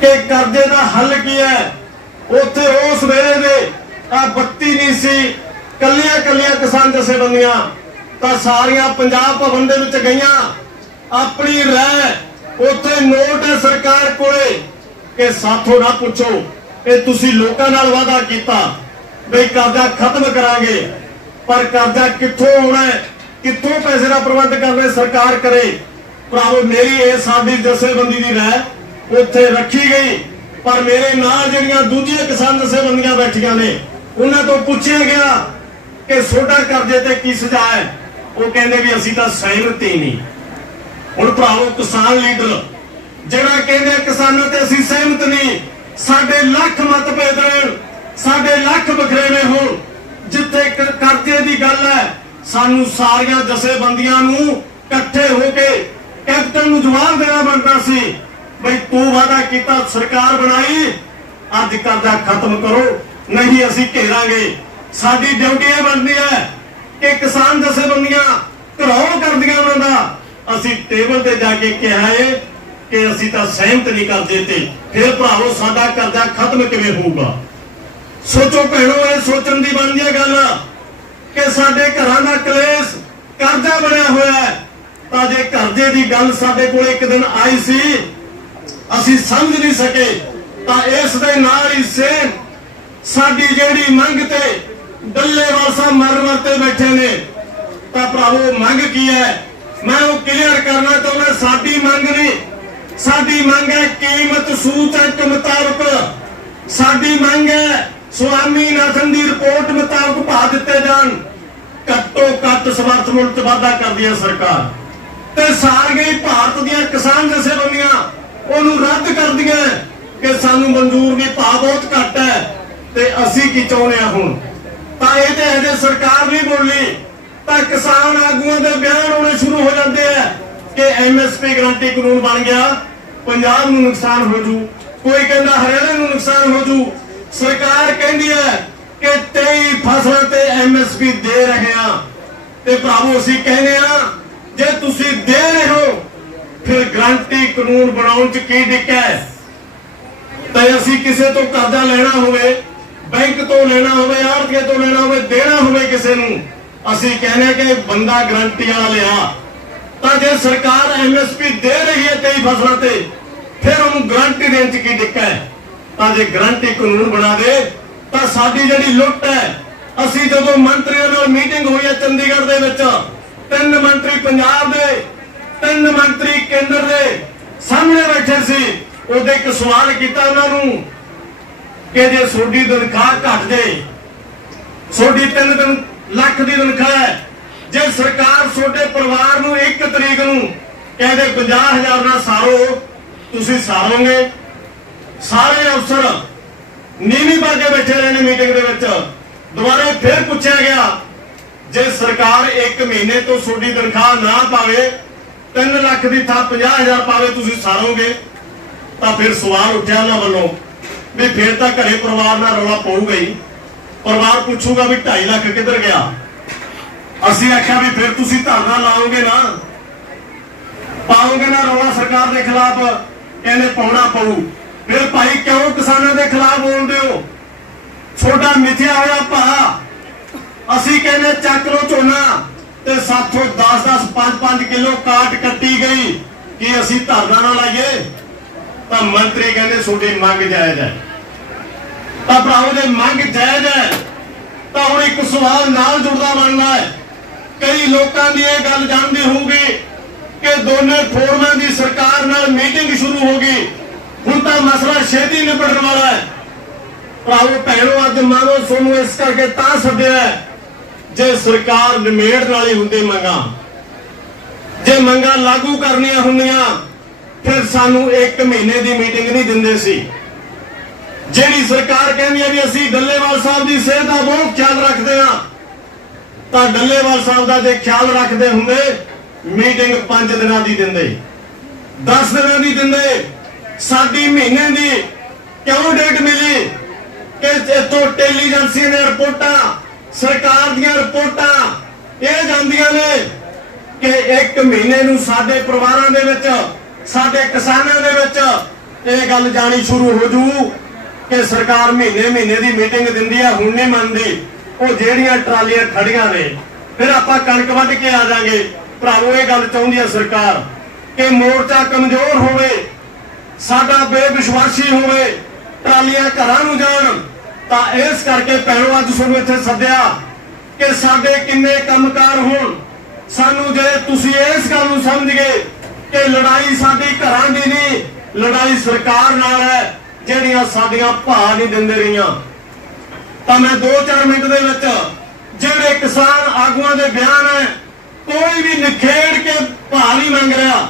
ਕਿ ਕਰਜ਼ੇ ਦਾ ਹੱਲ ਕੀ ਹੈ? ਉੱਥੇ ਉਸ ਵੇਲੇ ਦੇ ਆ ਬੱਤੀ ਨਹੀਂ ਸੀ, ਕੱਲੀਆਂ ਕੱਲੀਆਂ ਕਿਸਾਨ ਜਥੇਬੰਦੀਆਂ ਤਾਂ ਸਾਰੀਆਂ ਪੰਜਾਬ ਭਵਨ ਦੇ ਵਿੱਚ ਗਈਆਂ। ਆਪਣੀ ਰਹਿ ਉੱਥੇ ਨੋਟ ਹੈ ਸਰਕਾਰ ਕੋਲੇ ਕਿ ਸਾਥੋਂ ਨਾ ਪੁੱਛੋ। ਇਹ ਤੁਸੀਂ ਲੋਕਾਂ ਨਾਲ ਵਾਅਦਾ ਕੀਤਾ ਬਈ ਕਰਜ਼ਾ ਖਤਮ ਕਰਾਂਗੇ, ਪਰ ਕਰਜ਼ਾ ਕਿੱਥੋਂ ਆਉਣਾ ਕਿੱਥੋਂ ਪੈਸੇ ਦਾ ਪ੍ਰਬੰਧ ਕਰਨਾ ਸਰਕਾਰ ਕਰੇ। ਭਰਾਵੋ, ਮੇਰੀ ਇਹ ਸਾਡੀ ਜਥੇਬੰਦੀ ਦੀ ਰਹਿ ਉੱਥੇ ਰੱਖੀ ਗਈ। ਪਰ ਮੇਰੇ ਨਾਲ ਜਿਹੜੀਆਂ ਦੂਜੀਆਂ ਕਿਸਾਨ ਜਥੇਬੰਦੀਆਂ ਬੈਠੀਆਂ ਨੇ, ਉਹਨਾਂ ਤੋਂ ਪੁੱਛਿਆ ਗਿਆ ਕਿ ਛੋਟਾ ਕਰਜ਼ੇ ਤੇ ਕੀ ਸਜ਼ਾ ਹੈ। ਉਹ ਕਹਿੰਦੇ ਵੀ ਅਸੀਂ ਤਾਂ ਸਹਿਮਤ ਹੀ ਨਹੀਂ। ਹੁਣ ਭਰਾਵੋ, ਕਿਸਾਨ ਲੀਡਰ, ਜਿਹੜਾ ਕਹਿੰਦੇ ਕਿਸਾਨਾਂ ਤੇ ਅਸੀਂ ਸਹਿਮਤ ਨਹੀਂ, ਸਾਡੇ ਲੱਖ ਮਤਭੇਦ ਰਹਿਣ, ਸਾਡੇ ਲੱਖ ਬਖਰੇਵੇਂ ਹੋਣ, ਜਿੱਥੇ ਕਰਜ਼ੇ ਦੀ ਗੱਲ ਹੈ, ਸਾਨੂੰ ਸਾਰੀਆਂ ਜਥੇਬੰਦੀਆਂ ਨੂੰ ਇਕੱਠੇ ਹੋ ਕੇ ਕੈਪਟਨ ਨੂੰ ਜਵਾਬ ਦੇਣਾ ਬਣਦਾ ਸੀ। ਬਈ ਤੂੰ ਵਾਅਦਾ ਕੀਤਾ, ਸਰਕਾਰ ਬਣਾਈ, ਅੱਜ ਕਰਜ਼ਾ ਖਤਮ ਕਰੋ, ਨਹੀਂ ਅਸੀਂ ਘੇਰਾਂਗੇ। ਸਾਡੀ ਡਿਊਟੀ ਇਹ ਬਣਦੀ ਹੈ ਕਿ ਕਿਸਾਨ ਜਥੇਬੰਦੀਆਂ ਘਰੋਂ ਕਰਦੀਆਂ ਉਹਨਾਂ ਦਾ। ਅਸੀਂ ਟੇਬਲ ਤੇ ਜਾ ਕੇ ਕਿਹਾ ਏ ਕਿ ਅਸੀਂ ਤਾਂ ਸਹਿਮਤ ਨਹੀਂ ਕਰਦੇ ਤੇ ਫਿਰ ਭਰਾਵੋ, ਸਾਡਾ ਕਰਜ਼ਾ ਖਤਮ ਕਿਵੇਂ ਹੋਊਗਾ? ਸੋਚੋ ਭੈਣੋ, ਇਹ ਸੋਚਣ ਦੀ ਬਣਦੀ ਹੈ ਗੱਲ ਕਿ ਸਾਡੇ ਘਰਾਂ ਦਾ ਕਲੇਸ਼ ਕਰਜ਼ਾ ਬਣਿਆ ਹੋਇਆ ਹੈ। ਤਾਂ ਜੇ ਕਰਜ਼ੇ ਦੀ ਗੱਲ ਸਾਡੇ ਕੋਲ ਇੱਕ ਦਿਨ ਆਈ ਸੀ ਅਸੀਂ ਸਮਝ ਨਹੀਂ ਸਕੇ, ਤਾਂ ਇਸ ਦੇ ਨਾਲ ਹੀ ਸੇਮ ਸਾਡੀ ਜਿਹੜੀ ਮੰਗ ਤੇ ਡੱਲੇਵਾਲ ਸਾਹਿਬ ਮਰ ਤੇ ਬੈਠੇ ਨੇ, ਤਾਂ ਭਰਾਵੋ ਮੰਗ ਕੀ ਹੈ? ਮੈਂ ਉਹ ਕਲੀਅਰ ਕਰਨਾ ਚਾਹੁੰਦਾ, ਸਾਡੀ ਮੰਗ ਨਹੀਂ। ਸਾਡੀ ਮੰਗ ਹੈ ਕੀਮਤ ਸੂਚਕ ਮੁਤਾਬਕ। ਸਾਡੀ ਮੰਗ ਹੈ ਸੁਆਮੀਨਾਥਨ ਦੀ ਰਿਪੋਰਟ ਮੁਤਾਬਕ ਭਾਅ ਦਿੱਤੇ ਜਾਣ। ਘੱਟੋ ਘੱਟ ਸਮਰਥ ਮੁੱਲ ਚ ਵਾਧਾ ਕਰਦੀ ਹੈ ਸਰਕਾਰ। ਤੇ ਸਾਰ ਗਈ ਭਾਰਤ ਦੀਆਂ ਕਿਸਾਨ ਉਹਨੂੰ ਰੱਦ ਕਰਦੀਆਂ ਕਿ ਸਾਨੂੰ ਮਨਜ਼ੂਰ ਨਹੀਂ ਭਾਅ ਬਹੁਤ ਘੱਟ ਹੈ ਤੇ ਅਸੀਂ ਕੀ ਚਾਹੁੰਦੇ ਹਾਂ ਹੁਣ? ਤਾਂ ਇਹ ਤੇ ਹਜੇ ਸਰਕਾਰ ਨਹੀਂ ਬੋਲੀ। ਤਾਂ ਕਿਸਾਨ ਆਗੂਆਂ ਦੇ ਬਿਆਨ ਆਉਣੇ ਸ਼ੁਰੂ ਹੋ ਜਾਂਦੇ ਆ ਕਿ ਐਮਐਸਪੀ ਗਰੰਟੀ ਕਾਨੂੰਨ ਬਣ ਗਿਆ, ਪੰਜਾਬ ਨੂੰ ਨੁਕਸਾਨ ਹੋ ਜੂ। ਕੋਈ ਕਹਿੰਦਾ ਹਰਿਆਣਾ ਨੂੰ ਨੁਕਸਾਨ ਹੋ ਜੂ। ਸਰਕਾਰ ਕਹਿੰਦੀ ਹੈ ਕਿ 23 ਫਸਲਾਂ ਤੇ ਐਮਐਸਪੀ ਦੇ ਰਹੇ ਆ ਤੇ ਭਰਾਵੋ ਅਸੀਂ ਕਹਿੰਦੇ ਆ ਜੇ ਤੁਸੀਂ ਦੇ ਰਹੇ ਫਿਰ ਗਰੰਟੀ ਕਾਨੂੰਨ ਬਣਾਉਣ ਚ ਕੀ ਦਿੱਕਤ ਹੈ? ਤੇ ਅਸੀਂ ਕਿਸੇ ਤੋਂ ਕਰਜ਼ਾ ਲੈਣਾ ਹੋਵੇ, ਬੈਂਕ ਤੋਂ ਲੈਣਾ ਹੋਵੇ, ਆੜਤੀਏ ਤੋਂ ਲੈਣਾ ਹੋਵੇ, ਦੇਣਾ ਹੋਵੇ ਕਿਸੇ ਨੂੰ, ਅਸੀਂ ਕਹਿੰਦੇ ਕਿ ਬੰਦਾ ਗਰੰਟੀ ਵਾਲਾ ਲਿਆ। ਤਾਂ ਜੇ ਸਰਕਾਰ ਐਮਐਸਪੀ ਦੇ ਰਹੀ ਹੈ ਕਈ ਫਸਲਾਂ ਤੇ, ਫਿਰ ਉਹਨੂੰ ਗਰੰਟੀ ਦੇਣ ਚ ਕੀ ਦਿੱਕਤ ਹੈ? ਤਾਂ ਜੇ ਗਰੰਟੀ ਕਾਨੂੰਨ ਬਣਾ ਦੇ, ਤਾਂ ਸਾਡੀ ਜਿਹੜੀ ਲੁੱਟ ਹੈ, ਅਸੀਂ ਜਦੋਂ ਮੰਤਰੀਆਂ ਨਾਲ ਮੀਟਿੰਗ ਹੋਈ ਹੈ ਚੰਡੀਗੜ੍ਹ ਦੇ ਵਿੱਚ, ਤਿੰਨ ਮੰਤਰੀ ਪੰਜਾਬ ਦੇ ਤਿੰਨ ਮੰਤਰੀ ਕੇਂਦਰ ਦੇ ਸਾਹਮਣੇ ਬੈਠੇ ਸੀ। ਉਹਦੇ ਇੱਕ ਸਵਾਲ ਕੀਤਾ ਉਹਨਾਂ ਨੂੰ ਕਿ ਜੇ ਤੁਹਾਡੀ ਤਨਖਾਹ ਘਟ ਜਾਏ ਤੁਹਾਡੀ 3 ਲੱਖ ਦੀ ਤਨਖਾਹ ਹੈ, ਜੇ ਸਰਕਾਰ ਤੁਹਾਡੇ ਪਰਿਵਾਰ ਨੂੰ 1 ਤਰੀਕ ਨੂੰ ਕਹਿੰਦੇ 50000 ਨਾਲ ਸਾਰੋ, ਤੁਸੀਂ ਸਾਰੋਗੇ। ਸਾਰੇ ਅਫਸਰ ਨੀਵੀਂ ਪਾ ਕੇ ਬੈਠੇ ਰਹੇ ਨੇ ਮੀਟਿੰਗ ਦੇ ਵਿੱਚ। ਦੁਬਾਰਾ ਫਿਰ ਪੁੱਛਿਆ ਗਿਆ, ਜੇ ਸਰਕਾਰ 1 ਮਹੀਨੇ ਤੋਂ ਤੁਹਾਡੀ ਤਨਖਾਹ ਨਾ ਪਾਵੇ 3 ਲੱਖ ਦੀ ਥਾਂ 50000 ਪਾਵੇ ਤੁਸੀਂ ਸਾਰੋਗੇ। ਤਾਂ ਫਿਰ ਸਵਾਲ ਉੱਠਿਆ ਉਹਨਾਂ ਵੱਲੋਂ ਵੀ ਫਿਰ ਤਾਂ ਘਰੇ ਪਰਿਵਾਰ ਨਾਲ ਰੌਲਾ ਪਊਗਾ ਹੀ। ਪਰਿਵਾਰ ਪੁੱਛੂਗਾ ਵੀ 2.5 ਲੱਖ ਕਿੱਧਰ ਗਿਆ? ਅਸੀਂ ਆਖਿਆ ਵੀ ਫਿਰ ਤੁਸੀਂ ਧਰਨਾ ਲਾਓਗੇ ਨਾ। ਪਾਓਗੇ ਨਾ ਰੌਲਾ ਸਰਕਾਰ ਦੇ ਖਿਲਾਫ, ਕਹਿੰਦੇ ਪਾਉਣਾ ਪਊ। ਫਿਰ ਭਾਈ ਕਿਉਂ ਕਿਸਾਨਾਂ ਦੇ ਖਿਲਾਫ ਬੋਲਦੇ ਹੋ? ਛੋਟਾ ਮਿਥਿਆ ਹੋਇਆ ਭਾ ਅਸੀਂ ਕਹਿੰਦੇ ਚੱਕ ਲੋ ਝੋਨਾ। ਤੇ ਸਾਥੋਂ 10 10 5 5 ਕਿਲੋ ਕਾਟ ਕੱਟੀ ਗਈ। ਕਿ ਅਸੀਂ ਧਰਨਾ ਨਾ ਲਾਈਏ? ਤਾਂ ਮੰਤਰੀ ਕਹਿੰਦੇ ਤੁਹਾਡੀ ਮੰਗ ਜਾਇਜ਼ ਹੈ। ਤਾਂ ਭਰਾਵੋ ਜੇ ਮੰਗ ਜਾਇਜ਼ ਹੈ ਤਾਂ ਹੁਣ ਇੱਕ ਸਵਾਲ ਨਾਲ ਜੁੜਦਾ ਬਣਨਾ ਹੈ। ਕਈ ਲੋਕਾਂ ਦੀ ਇਹ ਗੱਲ ਜਾਣਦੀ ਹੋਊਗੀ ਕਿ ਦੋਨੇ ਫੋਰਮਾਂ ਦੀ ਸਰਕਾਰ ਨਾਲ ਮੀਟਿੰਗ ਸ਼ੁਰੂ ਹੋ ਗਈ। ਹੁਣ ਤਾਂ ਮਸਲਾ ਛੇਤੀ ਨਿਬੜਨ ਵਾਲਾ ਹੈ। ਭਰਾਵੋ ਭੈਣੋ ਅੱਜ ਮਾਨੋ ਸੋਨੂੰ ਇਸ ਕਰਕੇ ਤਾਂ ਸੱਦਿਆ ਹੈ, ਜੇ ਸਰਕਾਰ ਨਿਮੇੜਨ ਵਾਲੀ ਹੁੰਦੀ ਮੰਗਾਂ, ਜੇ ਮੰਗਾਂ ਲਾਗੂ ਕਰਨੀਆਂ ਹੁੰਦੀਆਂ, ਫਿਰ ਸਾਨੂੰ 1 ਮਹੀਨੇ ਦੀ ਮੀਟਿੰਗ ਨਹੀਂ ਦਿੰਦੇ ਸੀ। ਜਿਹੜੀ ਸਰਕਾਰ ਕਹਿੰਦੀ ਹੈ ਵੀ ਅਸੀਂ ਡੱਲੇਵਾਲ ਸਾਹਿਬ ਦੀ ਸਿਹਤ ਦਾ ਬਹੁਤ ਖਿਆਲ ਰੱਖਦੇ ਹਾਂ, ਤਾਂ ਡੱਲੇਵਾਲ ਸਾਹਿਬ ਦਾ ਜੇ ਖਿਆਲ ਰੱਖਦੇ ਹੁੰਦੇ, ਮੀਟਿੰਗ 5 ਦਿਨਾਂ ਦੀ ਦਿੰਦੇ 10 ਦਿਨਾਂ ਦੀ ਦਿੰਦੇ। ਸਾਡੀ ਮਹੀਨੇ ਦੀ ਕਿਉਂ ਡੇਟ ਮਿਲੀ? ਕਿ ਇੱਥੋਂ ਇੰਟੈਲੀਜੈਂਸੀ ਦੀਆਂ ਰਿਪੋਰਟਾਂ ਸਰਕਾਰ ਦੀਆਂ ਰਿਪੋਰਟਾਂ, ਇਹ ਜਾਂਦੀਆਂ ਨੇ ਕਿ ਇੱਕ ਮਹੀਨੇ ਨੂੰ ਸਾਡੇ ਪਰਿਵਾਰਾਂ ਦੇ ਵਿੱਚ, ਸਾਡੇ ਕਿਸਾਨਾਂ ਦੇ ਵਿੱਚ ਇਹ ਗੱਲ ਜਾਣੀ ਸ਼ੁਰੂ ਹੋ ਜੂ ਕਿ ਸਰਕਾਰ ਮਹੀਨੇ ਮਹੀਨੇ ਦੀ ਮੀਟਿੰਗ ਦਿੰਦੀ ਆ, ਹੁਣ ਨਹੀਂ ਮੰਨਦੀ। ਉਹ ਜਿਹੜੀਆਂ ਟਰਾਲੀਆਂ ਖੜੀਆਂ ਨੇ, ਫਿਰ ਆਪਾਂ ਕਣਕ ਵੱਢ ਕੇ ਆ ਜਾਾਂਗੇ। ਭਰਾਵੋ, ਇਹ ਗੱਲ ਚਾਹੁੰਦੀ ਆ ਸਰਕਾਰ ਕਿ ਮੋਰਚਾ ਕਮਜ਼ੋਰ ਹੋਵੇ, ਸਾਡਾ ਬੇਵਿਸ਼ਵਾਸੀ ਹੋਵੇ, ਟਰਾਲੀਆਂ ਘਰਾਂ ਨੂੰ ਜਾਣ ਤਾਂ ਇਸ ਕਰਕੇ ਪਹਿਲੋਂ ਅੱਜ ਤੁਹਾਨੂੰ ਇੱਥੇ ਸੱਦਿਆ ਕਿ ਸਾਡੇ ਕਿੰਨੇ ਕੰਮਕਾਰ ਹੋਣ। ਸਾਨੂੰ ਜੇ ਤੁਸੀਂ ਇਸ ਗੱਲ ਨੂੰ ਸਮਝ ਗਏ ਕਿ ਲੜਾਈ ਸਾਡੀ ਘਰਾਂ ਦੀ ਨਹੀਂ, ਲੜਾਈ ਸਰਕਾਰ ਨਾਲ ਹੈ, ਜਿਹੜੀਆਂ ਸਾਡੀਆਂ ਭਾਅ ਨਹੀਂ ਦਿੰਦੇ ਰਹੀਆਂ। ਤਾਂ ਮੈਂ 2-4 ਮਿੰਟ ਦੇ ਵਿੱਚ ਜਿਹੜੇ ਕਿਸਾਨ ਆਗੂਆਂ ਦੇ ਬਿਆਨ ਹੈ, ਕੋਈ ਵੀ ਨਿਖੇੜ ਕੇ ਭਾਅ ਨਹੀਂ ਮੰਗ ਰਿਹਾ।